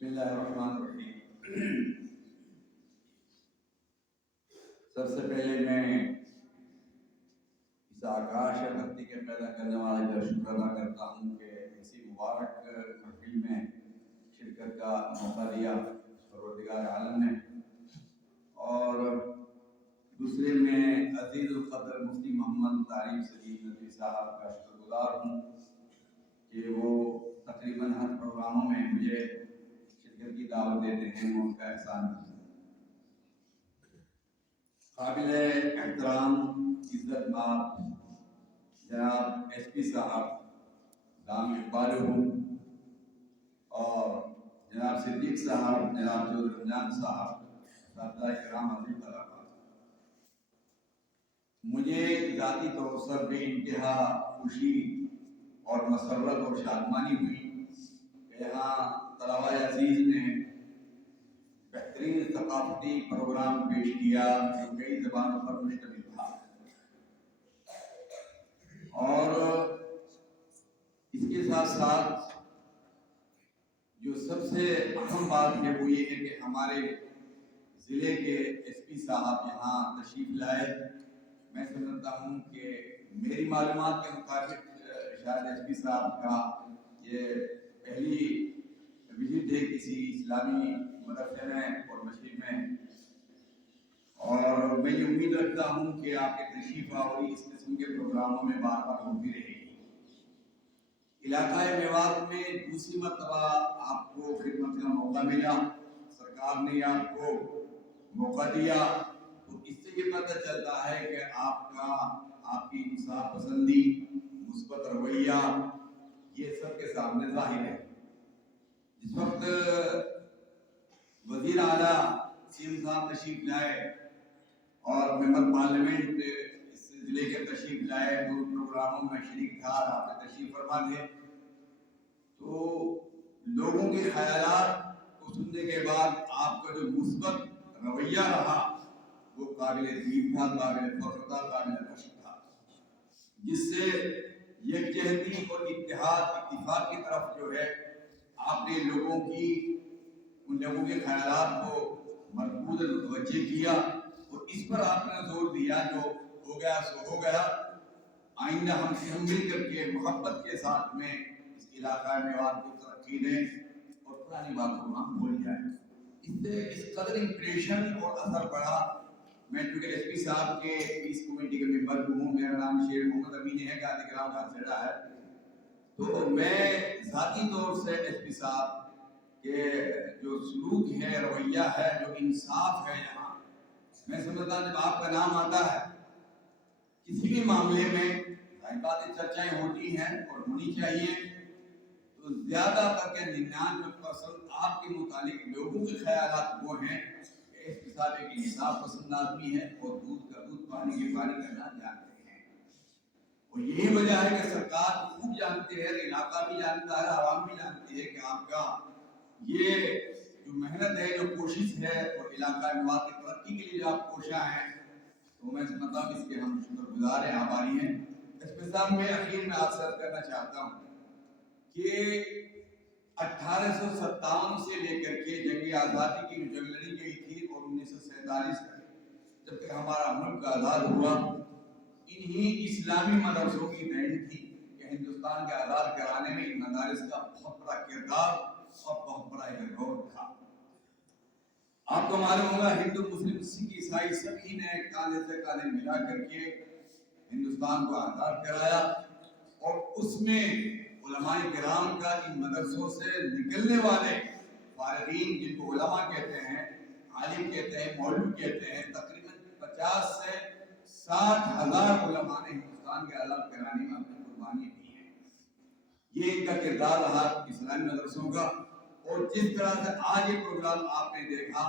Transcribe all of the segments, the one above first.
بسم اللہ الرحمن الرحیم۔ سب سے پہلے میں اس آکاش یا دھرتی کے پیدا کرنے والے کا شکر ادا کرتا ہوں کہ اسی مبارک محفل میں شرکت کا موقع دیا پروردگار عالم نے، اور دوسرے میں عزیز القدر مفتی محمد طارق سلیم ندوی صاحب کا شکر گزار ہوں کہ وہ تقریباً ہر پروگراموں میں مجھے شرکت کی دعوت دیتے ہیں، وہ ان کا احسان ہے۔ قابل احترام عزت مآب جناب ایس پی صاحب دام اقبالہم، اور جناب صدیق صاحب، جناب چودھری رمضان صاحب، اساتذہ کرام، عزیز طلباء، مجھے ذاتی طور پر بے انتہا خوشی اور مسرت اور شادمانی ہوئی کہ یہاں طلباء عزیز نے بہترین ثقافتی پروگرام پیش کیا جو کئی زبانوں پر مشتمل تھا، اور اس کے ساتھ ساتھ جو سب سے اہم بات ہے وہ یہ ہے کہ ہمارے ضلع کے ایس پی صاحب یہاں تشریف لائے۔ میں سمجھتا ہوں کہ میری معلومات کے مطابق شاید ایس پی صاحب کا یہ پہلی وزٹ ہے کسی اسلامی مدرسے میں اور مسجد میں، اور میں یہ امید رکھتا ہوں کہ آپ کے تشریف آوری اس قسم کے پروگراموں میں بار بار ہوتی رہے گی۔ علاقہ میوات میں دوسری مرتبہ آپ کو خدمت کا موقع ملا، سرکار نے آپ کو موقع دیا، تو اس سے یہ پتہ چلتا ہے کہ آپ کی انصاف پسندی، مثبت رویہ، یہ سب کے سامنے ظاہر ہے۔ جس وقت وزیر اعلیٰ سی ایم صاحب تشریف لائے اور ممبر پارلیمنٹ اس ضلع کے تشریف لائے، دو پروگراموں میں شریک تھا، آپ نے تشریف فرما تھے، تو لوگوں کے خیالات کو سننے کے بعد آپ کا جو مثبت رویہ رہا وہ قابل تعریف تھا، قابل فخر تھا، قابل رشک تھا، جس سے یکجہتی اور اتحاد اتفاق کی طرف جو ہے آپ نے ان لوگوں کے خیالات کو مرکوز متوجہ کیا، اور اس پر آپ نے زور دیا جو ہو گیا سو ہو گیا، آئندہ ہم مل کر کے محبت کے ساتھ میں اس علاقہ میوات کو ترقی دیں اور پرانی باتوں کو ہم بھول جائیں۔ اس سے اس قدر امپریشن اور اثر پڑا۔ میں چونکہ ایس پی صاحب کے اس کمیٹی کے ممبر ہوں، میرا نام شیر محمد امین ہے، گاندھی گرام کانسیڑا ہے، تو میں ذاتی طور سے ایس پی صاحب کے جو سلوک ہے، رویہ ہے، جو انصاف ہے یہاں، میں سمجھتا ہوں جب آپ کا نام آتا ہے کسی بھی معاملے میں، ظاہر باتیں چرچائیں ہوتی ہیں اور ہونی چاہیے، تو زیادہ تر کے 99% آپ کے متعلق لوگوں کے خیالات وہ ہیں کہ اس حساب ایک انصاف پسند آدمی ہے اور دودھ کا دودھ، پانی کے پانی کرنا جانتے ہیں، اور یہی وجہ ہے کہ سرکار خوب جانتے ہیں، علاقہ بھی جانتا ہے، عوام بھی جانتی ہے کہ آپ کا یہ جو محنت ہے، جو کوشش ہے، اور علاقہ میوات کی ترقی کے لیے جو آپ کوشاں ہیں، تو میں سمجھتا ہوں اس کے ہم شکر گزار ہیں، آباری ہیں۔ اس کے ساتھ میں اخیر میں آپ سے عرض کرنا چاہتا ہوں کہ 1857 سے لے کر کے جنگ آزادی کی جو جنگ لڑی گئی تھی اور 1947 تک جب تک ہمارا ملک آزاد ہوا، انہی اسلامی مدرسوں کی دین تھی کہ ہندوستان کے آزاد کرانے میں ان مدارس کا بہت بڑا کردار اور بہت بڑا ایک رول تھا۔ آپ کو معلوم ہوگا ہندو، مسلم، سکھ، عیسائی سبھی نے کاندھے سے کاندھے ملا کر کے ہندوستان کو آزاد کرایا، اور اس میں علماء کرام کا ان مدرسوں سے نکلنے والے فارغین، جن کو علماء کہتے ہیں، عالم کہتے ہیں، مولوی کہتے ہیں، تقریباً 50 سے 60 ہزار علماء نے ہندوستان کے آزاد کرانے میں اپنی قربانی دی ہے۔ یہ ان کا کردار رہا اسلامی مدرسوں کا، اور جس طرح سے آج یہ پروگرام آپ نے دیکھا،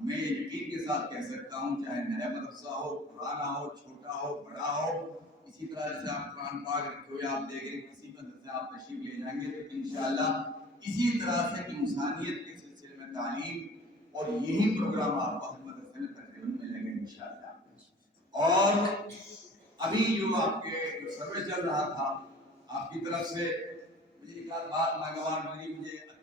میں یقین کے ساتھ کہہ سکتا ہوں چاہے نیا مدرسہ ہو، پرانا ہو، چھوٹا ہو، بڑا ہو، اسی طرح جیسے آپ قرآن پاک رکھے ہوئے آپ دیکھ رہے کسی مدرسے آپ تشریف لے جائیں گے تو انشاءاللہ اسی طرح سے انسانیت کے سلسلے میں تعلیم اور یہی پروگرام آپ کو ہر مدرسے میں تقریباً ملیں گے انشاءاللہ۔ اور ابھی جو آپ کے سروے چل رہا تھا آپ کی طرف سے، مجھے ایک بات ناگوار ملی، مجھے